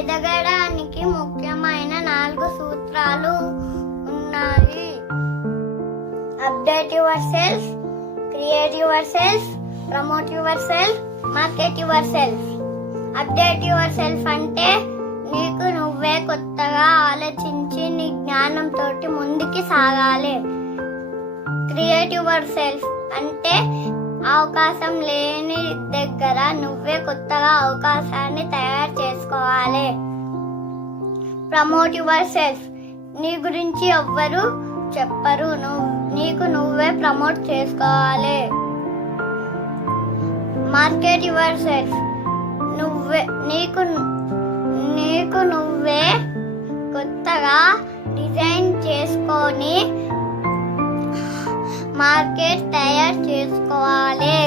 ఎదగడానికి ముఖ్యమైన 4 సూత్రాలు ఉన్నాయి. Update your self, create your self, promote your self, market your self. Update your self అంటే నీకు నువ్వే కొత్తగా ఆలోచించి నీ జ్ఞానంతో ముందుకి సాగాలి. క్రియేట్ యువర్ సెల్ఫ్ అంటే అవకాశం లేని దగ్గర నువ్వే కొత్తగా అవకాశాన్ని తయారు చేసుకోవాలి. ప్రమోట్ యువర్ సెల్ఫ్, నీ గురించి ఎవ్వరు చెప్పరు, నీకు నువ్వే ప్రమోట్ చేసుకోవాలి. మార్కెట్ యువర్ సెల్ఫ్, నీకు నువ్వే కొత్తగా డిజైన్ చేసుకొని మార్కెట్ తయారు చేసుకోవాలి.